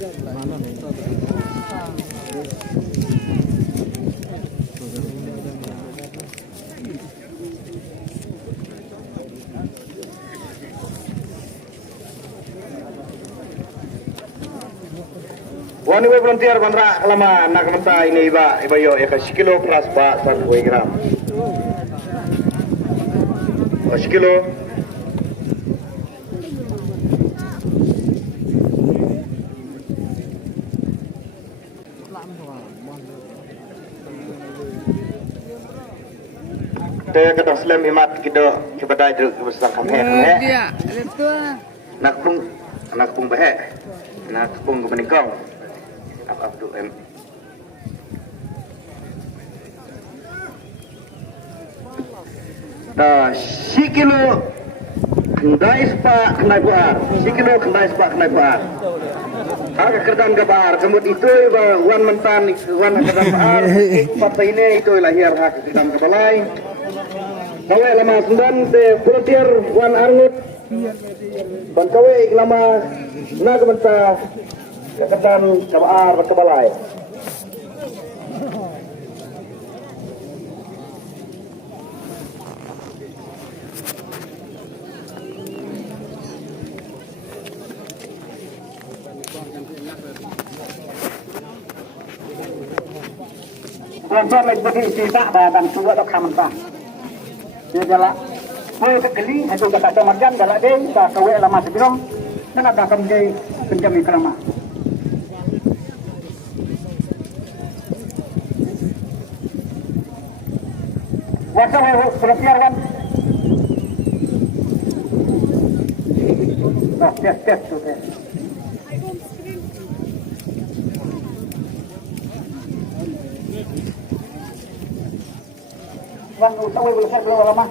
Wani volunteer bandra lama nak menta ini iba yo ya kilo plus ba sar gram. Kilo. Te kata slam imat kido kibadai dulu besar kami. Dia, itu. Nak pung bahe. Nak pung kemenikong. Abdu M. Dah, kilo kendai sepak kendai buar, kilo kendai sepak kendai buar. Agak kerdan gabar, semut itu wan mentan, wan kerdan buar. Partai ini itu lahir hak kerdan kebalai. Kawe lama sundan te volunteer wan arngut. Ban kawe lama nak mentah. Kedan kabar berkebalai. Tuan-tuan lagi bagi cerita dan surat dok mentah. Dia galak. Boleh terkeli, itu kata marjan galak dia, tak kawe lama sebelum, dan ada kami penjamin kerama. Wasa volunteer kan? Nah, tes tu tes. Wan, usah boleh belum lama.